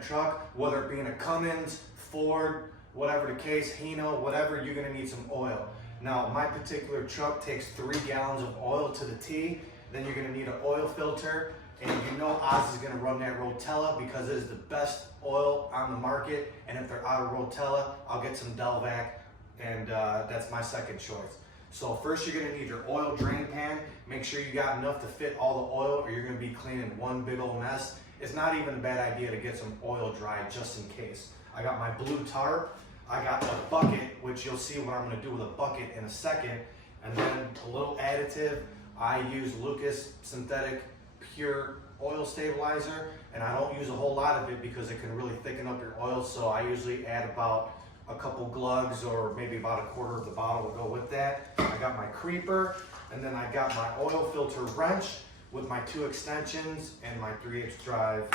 truck, whether it be in a Cummins, Ford, whatever the case, Hino, whatever, you're gonna need some oil. Now, my particular truck takes 3 gallons of oil to the T. Then you're gonna need an oil filter, and you know Oz is gonna run that Rotella because it is the best oil on the market. And if they're out of Rotella, I'll get some Delvac, and that's my second choice. So first you're gonna need your oil drain pan. Make sure you got enough to fit all the oil, or you're gonna be cleaning one big old mess. It's not even a bad idea to get some oil dry just in case. I got my blue tarp. I got a bucket, which you'll see what I'm gonna do with a bucket in a second. And then a little additive. I use Lucas Synthetic Pure Oil Stabilizer, and I don't use a whole lot of it because it can really thicken up your oil. So I usually add about a couple glugs, or maybe about a quarter of the bottle will go with that. I got my creeper, and then I got my oil filter wrench with my 2 extensions and my 3/8 drive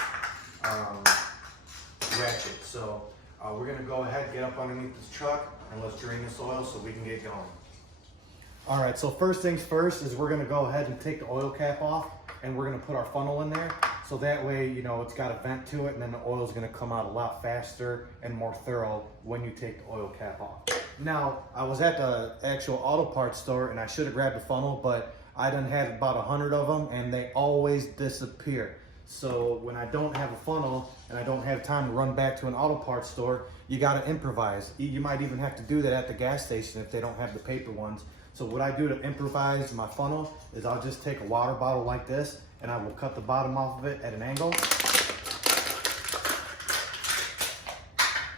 ratchet. So we're gonna go ahead, get up underneath this truck, and let's drain this oil so we can get going. All right, so first things first is we're gonna go ahead and take the oil cap off, and we're gonna put our funnel in there. So that way, you know, it's got a vent to it, and then the oil is gonna come out a lot faster and more thorough when you take the oil cap off. Now, I was at the actual auto parts store, and I should have grabbed a funnel, but I done had about 100 of them, and they always disappear. So when I don't have a funnel and I don't have time to run back to an auto parts store, you gotta improvise. You might even have to do that at the gas station if they don't have the paper ones. So what I do to improvise my funnel is I'll just take a water bottle like this, and I will cut the bottom off of it at an angle.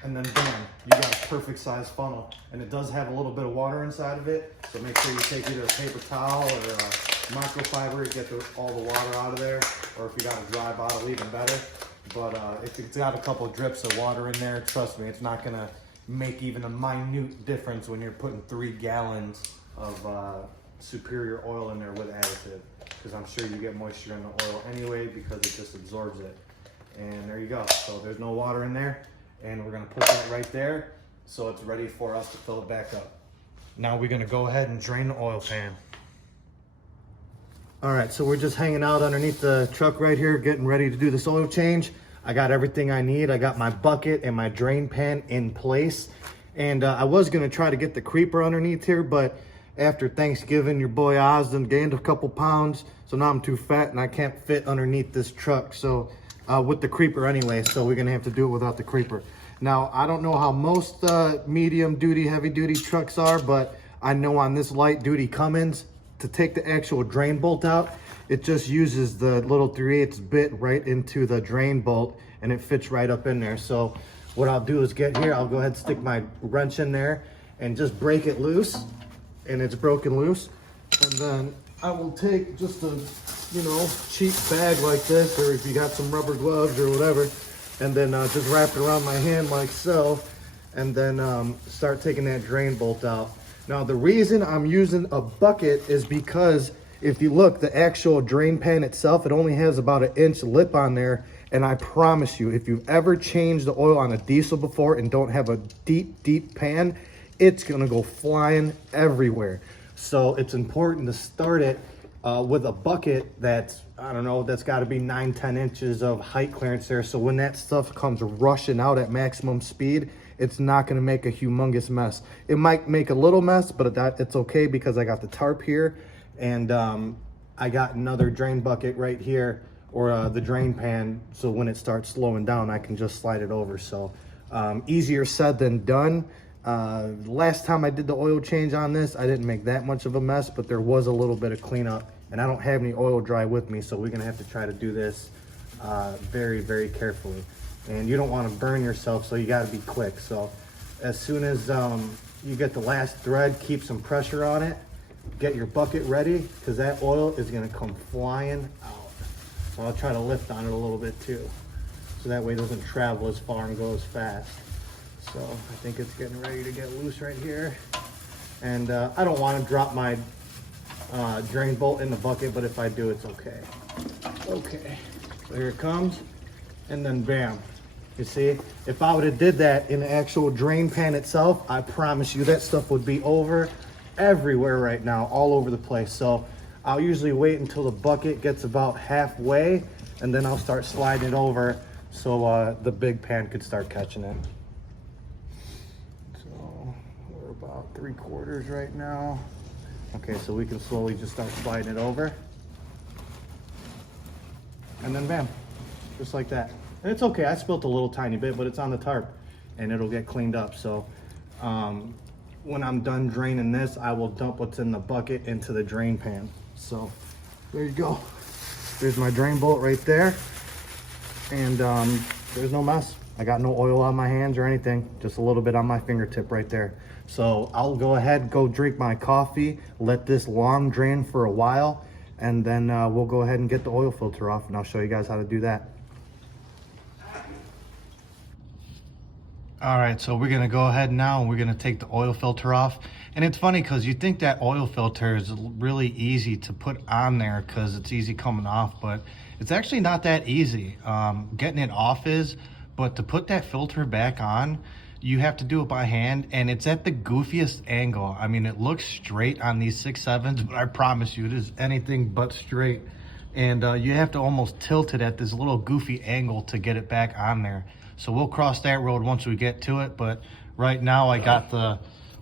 And then bam, you got a perfect size funnel. And it does have a little bit of water inside of it, so make sure you take either a paper towel or a microfiber to get all the water out of there, or if you got a dry bottle, even better. But if it's got a couple drips of water in there, trust me, it's not gonna make even a minute difference when you're putting 3 gallons of superior oil in there with additive, because I'm sure you get moisture in the oil anyway because it just absorbs it. And there you go. So there's no water in there, and we're gonna put that right there so it's ready for us to fill it back up. Now we're gonna go ahead and drain the oil pan. All right, so we're just hanging out underneath the truck right here, getting ready to do this oil change. I got everything I need. I got my bucket and my drain pan in place. And I was gonna try to get the creeper underneath here, but after Thanksgiving, your boy Oz done gained a couple pounds. So now I'm too fat and I can't fit underneath this truck. So with the creeper anyway, so we're gonna have to do it without the creeper. Now, I don't know how most medium duty, heavy duty trucks are, but I know on this light duty Cummins, to take the actual drain bolt out, it just uses the little 3/8 bit right into the drain bolt, and it fits right up in there. So what I'll do is get here, I'll go ahead and stick my wrench in there and just break it loose, and it's broken loose. And then I will take just a, you know, cheap bag like this, or if you got some rubber gloves or whatever, and then just wrap it around my hand like so, and then start taking that drain bolt out. Now, the reason I'm using a bucket is because if you look, the actual drain pan itself, it only has about 1 inch lip on there. And I promise you, if you've ever changed the oil on a diesel before and don't have a deep pan, it's gonna go flying everywhere. So it's important to start it with a bucket that's, I don't know, that's gotta be 9-10 inches of height clearance there. So when that stuff comes rushing out at maximum speed, it's not gonna make a humongous mess. It might make a little mess, but it's okay because I got the tarp here, and I got another drain bucket right here, or the drain pan, so when it starts slowing down, I can just slide it over. So easier said than done. Last time I did the oil change on this, I didn't make that much of a mess, but there was a little bit of cleanup, and I don't have any oil dry with me, so we're gonna have to try to do this very, very carefully. And you don't want to burn yourself, so you got to be quick. So as soon as you get the last thread, keep some pressure on it, get your bucket ready, because that oil is going to come flying out. So I'll try to lift on it a little bit too, so that way it doesn't travel as far and go as fast. So I think it's getting ready to get loose right here. And I don't want to drop my drain bolt in the bucket, but if I do, it's okay. Okay, so here it comes, and then bam. You see, if I would have did that in the actual drain pan itself, I promise you that stuff would be over everywhere right now, all over the place. So I'll usually wait until the bucket gets about halfway, and then I'll start sliding it over so the big pan could start catching it. So we're about 3/4 right now. Okay, so we can slowly just start sliding it over. And then bam, just like that. And it's okay, I spilt a little tiny bit, but it's on the tarp and it'll get cleaned up. So when I'm done draining this, I will dump what's in the bucket into the drain pan. So there you go. There's my drain bolt right there. And there's no mess. I got no oil on my hands or anything, just a little bit on my fingertip right there. So I'll go ahead, go drink my coffee, let this long drain for a while, and then we'll go ahead and get the oil filter off, and I'll show you guys how to do that. All right, so we're gonna go ahead now and we're gonna take the oil filter off. And it's funny because you think that oil filter is really easy to put on there because it's easy coming off, but it's actually not that easy. Getting it off is, but to put that filter back on, you have to do it by hand, and it's at the goofiest angle. I mean, it looks straight on these 6.7s, but I promise you it is anything but straight. And you have to almost tilt it at this little goofy angle to get it back on there. So we'll cross that road once we get to it, but right now I got the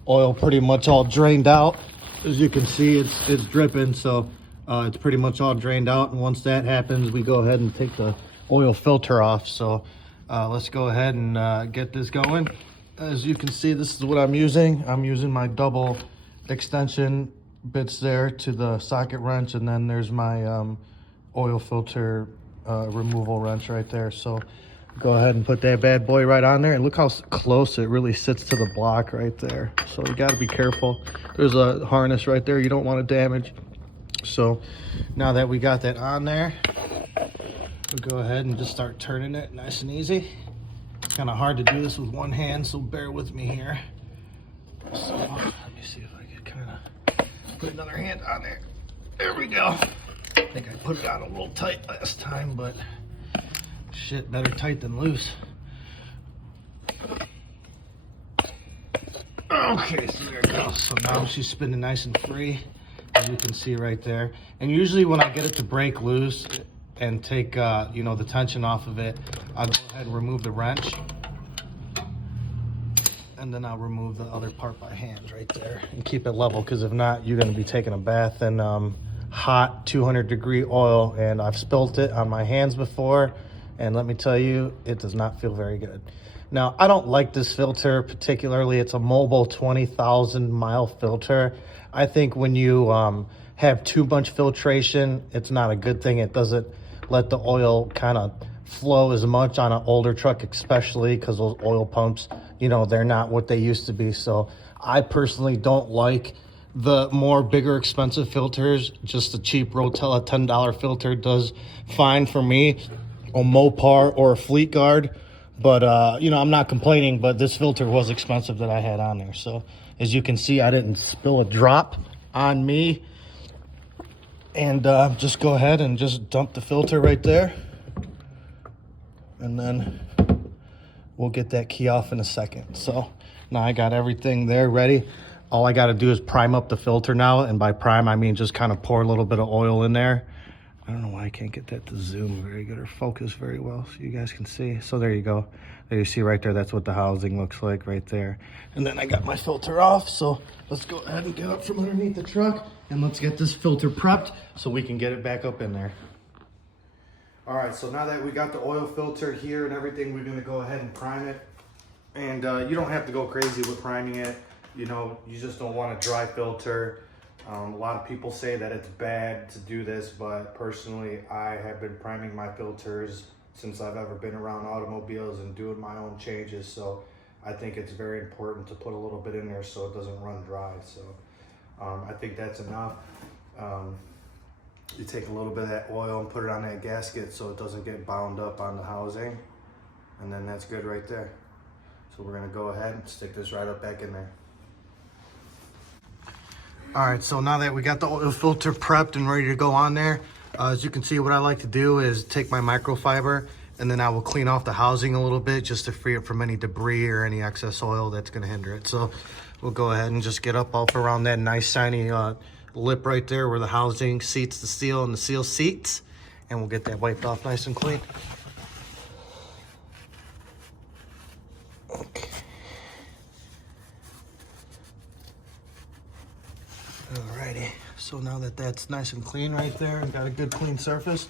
oil pretty much all drained out. As you can see, it's dripping, so it's pretty much all drained out. And once that happens, we go ahead and take the oil filter off. So let's go ahead and get this going. As you can see, this is what I'm using. I'm using my double extension bits there to the socket wrench, and then there's my oil filter removal wrench right there. So go ahead and put that bad boy right on there, and look how close it really sits to the block right there. So you got to be careful. There's a harness right there you don't want to damage. So now that we got that on there, we'll go ahead and just start turning it nice and easy. It's kind of hard to do this with one hand, so bear with me here. So let me see if I can kind of put another hand on there. There we go. I think I put it on a little tight last time, but shit, better tight than loose. Okay, so there it goes. So now she's spinning nice and free, as you can see right there. And usually when I get it to break loose and take you know, the tension off of it, I'll go ahead and remove the wrench, and then I'll remove the other part by hand right there and keep it level, because if not, you're going to be taking a bath in hot 200-degree oil, and I've spilt it on my hands before, and let me tell you, it does not feel very good. Now, I don't like this filter particularly. It's a mobile 20,000 mile filter. I think when you have too much filtration, it's not a good thing. It doesn't let the oil kind of flow as much on an older truck, especially because those oil pumps, you know, they're not what they used to be. So I personally don't like the more bigger expensive filters. Just a cheap Rotella $10 filter does fine for me, a Mopar or a Fleet Guard. But you know, I'm not complaining, but this filter was expensive that I had on there. So as you can see, I didn't spill a drop on me. And just go ahead and just dump the filter right there, and then we'll get that key off in a second. So now I got everything there ready. All I got to do is prime up the filter now, and by prime I mean just kind of pour a little bit of oil in there. I don't know why I can't get that to zoom very good or focus very well so you guys can see. So there you go. There you see right there, that's what the housing looks like right there. And then I got my filter off, so let's go ahead and get up from underneath the truck and let's get this filter prepped so we can get it back up in there. All right, so now that we got the oil filter here and everything, we're gonna go ahead and prime it. And you don't have to go crazy with priming it. You know, you just don't want a dry filter. A lot of people say that it's bad to do this, but personally, I have been priming my filters since I've ever been around automobiles and doing my own changes. So I think it's very important to put a little bit in there so it doesn't run dry. So I think that's enough. You take a little bit of that oil and put it on that gasket so it doesn't get bound up on the housing. And then that's good right there. So we're gonna go ahead and stick this right up back in there. All right, so now that we got the oil filter prepped and ready to go on there, as you can see, what I like to do is take my microfiber and then I will clean off the housing a little bit just to free it from any debris or any excess oil that's gonna hinder it. So we'll go ahead and just get up off around that nice shiny lip right there where the housing seats the seal and the seal seats, and we'll get that wiped off nice and clean. Okay. Alrighty, so now that that's nice and clean right there and got a good clean surface,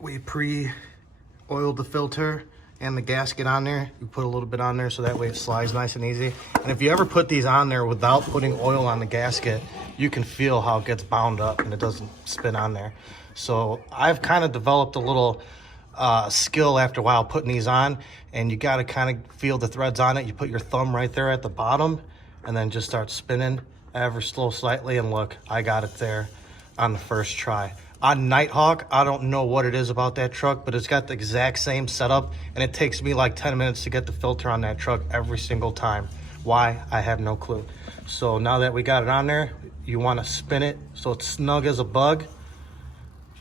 we pre-oiled the filter and the gasket on there. You put a little bit on there so that way it slides nice and easy. And if you ever put these on there without putting oil on the gasket, you can feel how it gets bound up and it doesn't spin on there. So I've kind of developed a little skill after a while putting these on, and you got to kind of feel the threads on it. You put your thumb right there at the bottom and then just start spinning ever slow slightly, and look, I got it there on the first try. On Nighthawk, I don't know what it is about that truck, but it's got the exact same setup, and it takes me like 10 minutes to get the filter on that truck every single time. Why? I have no clue. So now that we got it on there, you want to spin it so it's snug as a bug,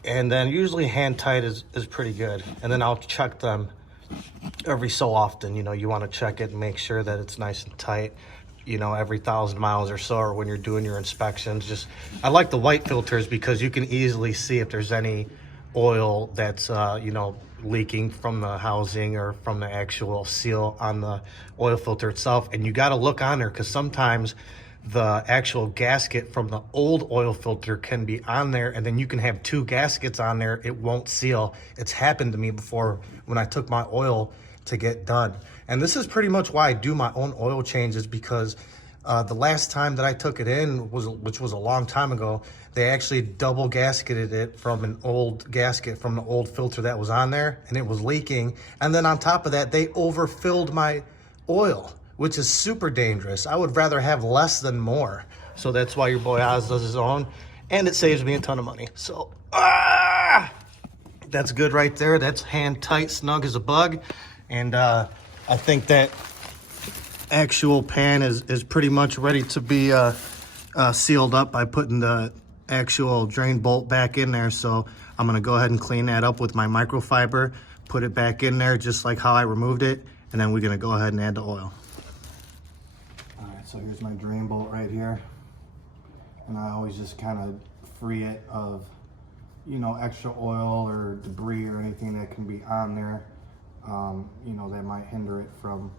and then usually hand tight is pretty good. And then I'll check them every so often. You know, you want to check it and make sure that it's nice and tight, you know, every 1,000 miles or so, or when you're doing your inspections. I like the white filters because you can easily see if there's any oil that's you know, leaking from the housing or from the actual seal on the oil filter itself. And you got to look on there because sometimes the actual gasket from the old oil filter can be on there, and then you can have two gaskets on there, it won't seal. It's happened to me before when I took my oil to get done. And this is pretty much why I do my own oil changes, because the last time that I took it in, which was a long time ago, they actually double gasketed it from an old gasket from the old filter that was on there, and it was leaking. And then on top of that, they overfilled my oil, which is super dangerous. I would rather have less than more. So that's why your boy Oz does his own, and it saves me a ton of money. So that's good right there. That's hand tight, snug as a bug. And I think that actual pan is pretty much ready to be sealed up by putting the actual drain bolt back in there. So I'm gonna go ahead and clean that up with my microfiber, put it back in there just like how I removed it, and then we're gonna go ahead and add the oil. All right, so here's my drain bolt right here. And I always just kind of free it of, you know, extra oil or debris or anything that can be on there. You know, that might hinder it from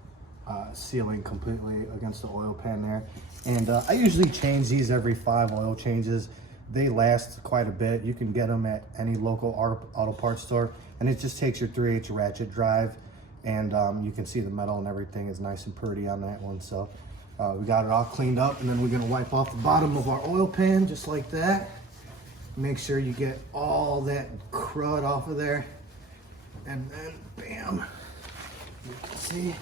sealing completely against the oil pan there. And I usually change these every 5 oil changes. They last quite a bit. You can get them at any local auto parts store, and it just takes your 3/8 ratchet drive, and you can see the metal and everything is nice and pretty on that one. So we got it all cleaned up, and then we're gonna wipe off the bottom of our oil pan just like that. Make sure you get all that crud off of there, and then bam, you can see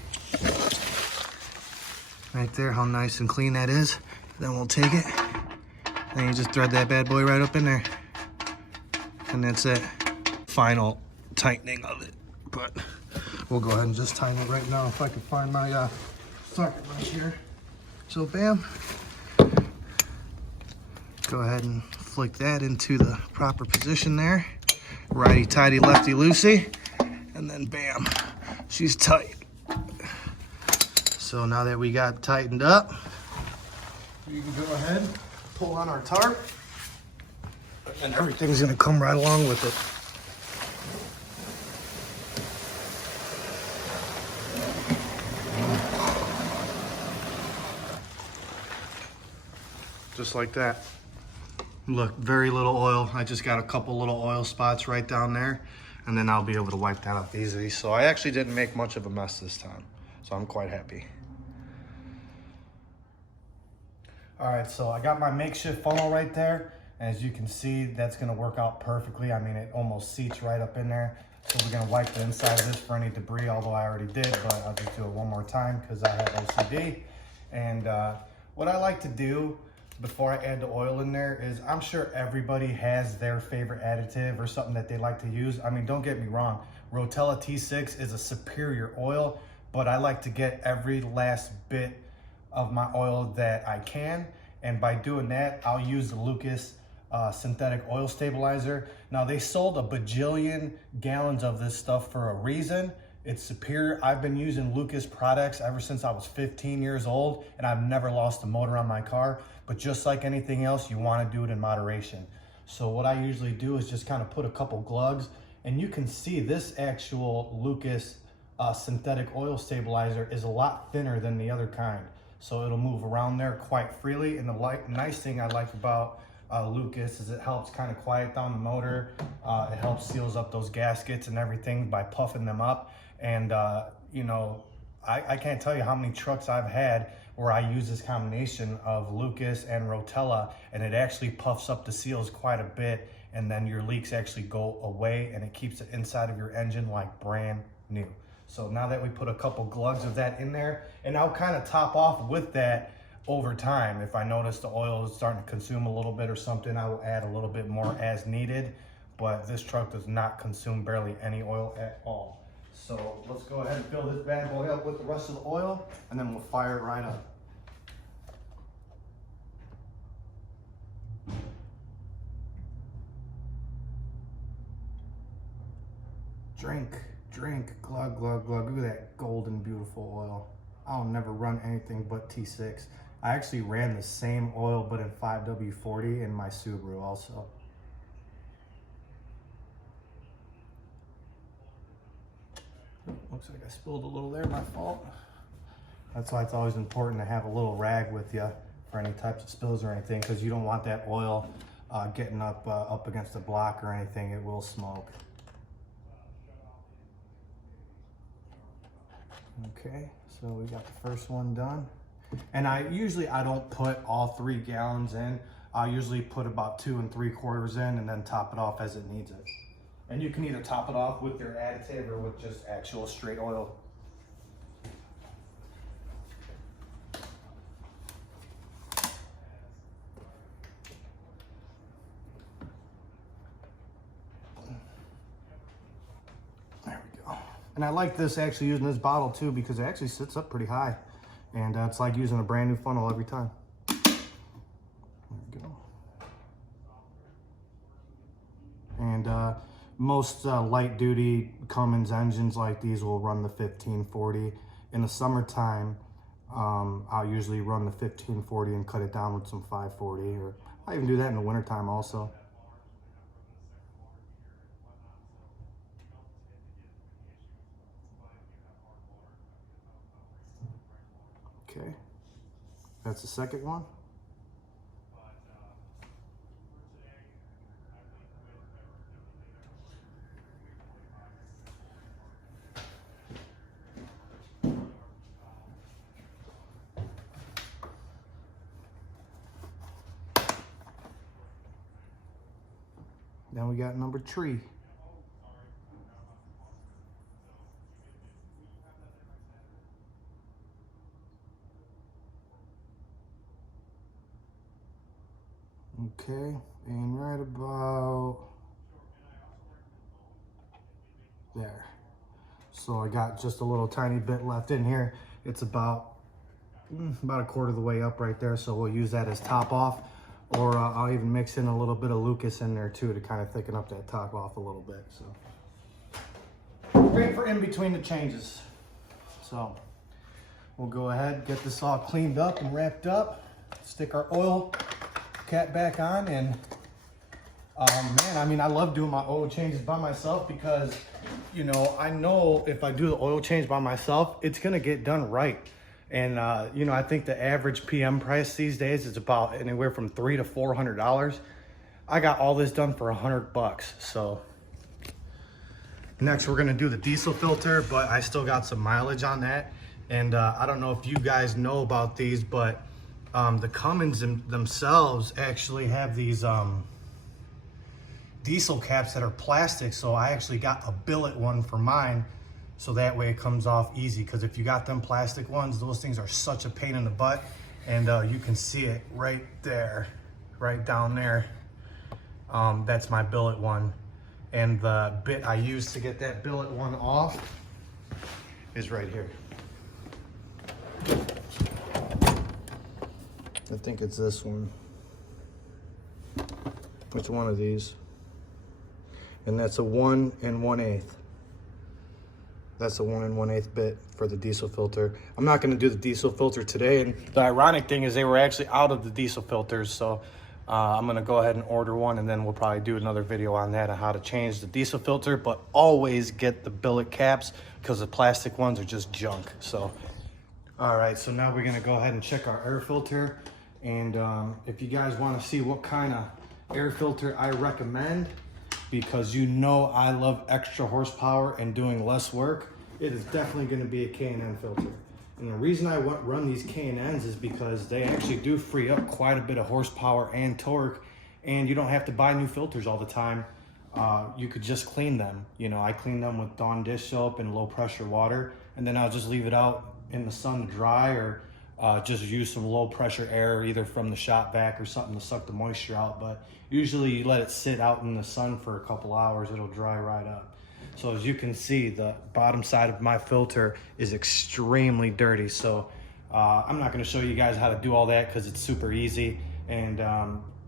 right there how nice and clean that is. Then we'll take it, and you just thread that bad boy right up in there, and that's it. Final tightening of it. But we'll go ahead and just tighten it right now if I can find my socket wrench here. So bam, go ahead and flick that into the proper position there. Righty tighty, lefty loosey, and then bam, she's tight. So now that we got tightened up, you can go ahead, pull on our tarp, and everything's gonna come right along with it. Just like that. Look, very little oil. I just got a couple little oil spots right down there, and then I'll be able to wipe that up easily. So I actually didn't make much of a mess this time, so I'm quite happy. All right, so I got my makeshift funnel right there. As you can see, that's gonna work out perfectly. I mean, it almost seats right up in there. So we're gonna wipe the inside of this for any debris, although I already did, but I'll just do it one more time because I have OCD. And what I like to do before I add the oil in there is, I'm sure everybody has their favorite additive or something that they like to use. I mean, don't get me wrong, Rotella T6 is a superior oil, but I like to get every last bit of my oil that I can. And by doing that, I'll use the Lucas synthetic oil stabilizer. Now, they sold a bajillion gallons of this stuff for a reason. It's superior. I've been using Lucas products ever since I was 15 years old, and I've never lost a motor on my car. But just like anything else, you want to do it in moderation. So what I usually do is just kind of put a couple glugs, and you can see this actual Lucas synthetic oil stabilizer is a lot thinner than the other kind. So it'll move around there quite freely. And the nice thing I like about Lucas is it helps kind of quiet down the motor. It helps seals up those gaskets and everything by puffing them up. And you know, I can't tell you how many trucks I've had where I use this combination of Lucas and Rotella, and it actually puffs up the seals quite a bit, and then your leaks actually go away, and it keeps the inside of your engine like brand new. So now that we put a couple glugs of that in there, and I'll kind of top off with that over time. If I notice the oil is starting to consume a little bit or something, I will add a little bit more as needed, but this truck does not consume barely any oil at all. So let's go ahead and fill this bad boy up with the rest of the oil, and then we'll fire it right up. Drink, drink, glug, glug, glug. Look at that golden, beautiful oil. I'll never run anything but T6. I actually ran the same oil, but in 5W40 in my Subaru also. Looks like I spilled a little there, my fault. That's why it's always important to have a little rag with you for any types of spills or anything, because you don't want that oil getting up against the block or anything. It will smoke. Okay, so we got the first one done. And I don't put all 3 gallons in. I usually put about 2 3/4 in and then top it off as it needs it. And you can either top it off with your additive or with just actual straight oil. There we go. And I like this, actually using this bottle too, because it actually sits up pretty high. And it's like using a brand new funnel every time. There we go. And most light duty Cummins engines like these will run the 1540. In the summertime, I'll usually run the 1540 and cut it down with some 540, or I even do that in the wintertime also. Okay, that's the second one. Then we got number 3. Okay, and right about there. So I got just a little tiny bit left in here. It's about a quarter of the way up right there. So we'll use that as top off, or I'll even mix in a little bit of Lucas in there too to kind of thicken up that top off a little bit. So great for in between the changes. So we'll go ahead, get this all cleaned up and wrapped up, stick our oil cap back on, and man, I mean, I love doing my oil changes by myself because, you know if I do the oil change by myself, it's gonna get done right. And you know, I think the average PM price these days is about anywhere from $300 to $400. I got all this done for $100. So next we're gonna do the diesel filter, but I still got some mileage on that. And I don't know if you guys know about these, but the Cummins themselves actually have these diesel caps that are plastic. So I actually got a billet one for mine, so that way it comes off easy. Because if you got them plastic ones, those things are such a pain in the butt. And you can see it right there, right down there. That's my billet one. And the bit I used to get that billet one off is right here. I think it's this one. It's one of these. And that's a 1 1/8. That's a 1 1/8 bit for the diesel filter. I'm not gonna do the diesel filter today. And the ironic thing is they were actually out of the diesel filters. So I'm gonna go ahead and order one, and then we'll probably do another video on that, on how to change the diesel filter. But always get the billet caps, because the plastic ones are just junk. So, all right, so now we're gonna go ahead and check our air filter. And if you guys wanna see what kind of air filter I recommend, because you know I love extra horsepower and doing less work, it is definitely gonna be a K&N filter. And the reason I run these K&Ns is because they actually do free up quite a bit of horsepower and torque, and you don't have to buy new filters all the time. You could just clean them. You know, I clean them with Dawn dish soap and low pressure water, and then I'll just leave it out in the sun to dry, or just use some low pressure air, either from the shop vac or something to suck the moisture out. But usually you let it sit out in the sun for a couple hours, it'll dry right up. So as you can see, the bottom side of my filter is extremely dirty. So I'm not gonna show you guys how to do all that, because it's super easy. And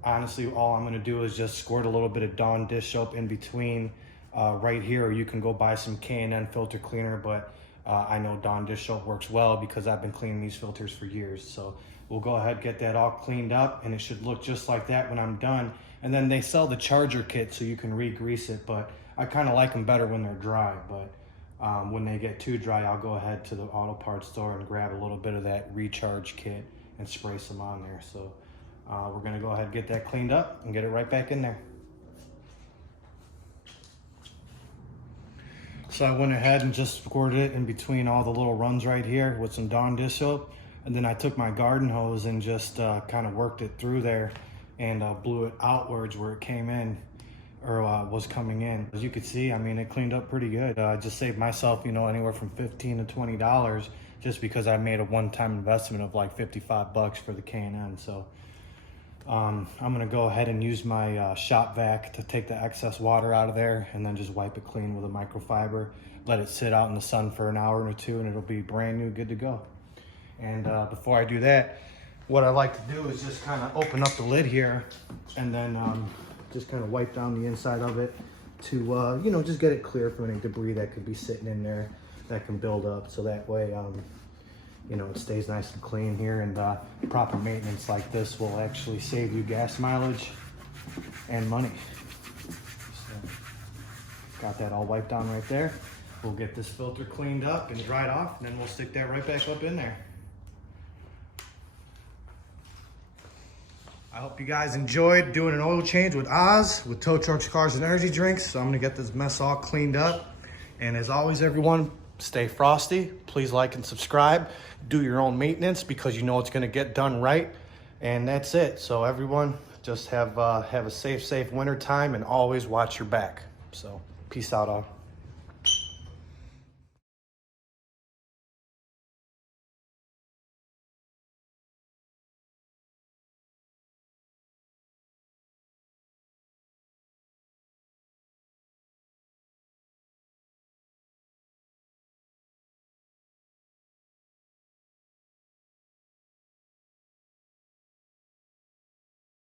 honestly, all I'm gonna do is just squirt a little bit of Dawn dish soap in between right here, or you can go buy some K&N filter cleaner. But I know Dawn dish soap works well because I've been cleaning these filters for years. So we'll go ahead, get that all cleaned up, and it should look just like that when I'm done. And then they sell the charger kit so you can re-grease it, but I kind of like them better when they're dry. But when they get too dry, I'll go ahead to the auto parts store and grab a little bit of that recharge kit and spray some on there. So we're gonna go ahead and get that cleaned up and get it right back in there. So I went ahead and just squirted it in between all the little runs right here with some Dawn dish soap. And then I took my garden hose and just kind of worked it through there, and blew it outwards where it came in, or was coming in. As you could see, I mean, it cleaned up pretty good. I just saved myself, you know, anywhere from $15 to $20, just because I made a one-time investment of like 55 bucks for the K&N. So I'm gonna go ahead and use my shop vac to take the excess water out of there, and then just wipe it clean with a microfiber. Let it sit out in the sun for an hour or two, and it'll be brand new, good to go. And before I do that, what I like to do is just kind of open up the lid here, and then just kind of wipe down the inside of it to, you know, just get it clear from any debris that could be sitting in there that can build up. So that way, you know, it stays nice and clean here. And proper maintenance like this will actually save you gas mileage and money. So, got that all wiped down right there. We'll get this filter cleaned up and dried off, and then we'll stick that right back up in there. I hope you guys enjoyed doing an oil change with Oz, with Tow Trucks, Cars, and Energy Drinks. So I'm gonna get this mess all cleaned up. And as always, everyone, stay frosty. Please like and subscribe. Do your own maintenance, because you know it's gonna get done right. And that's it. So everyone, just have a safe winter time, and always watch your back. So peace out all.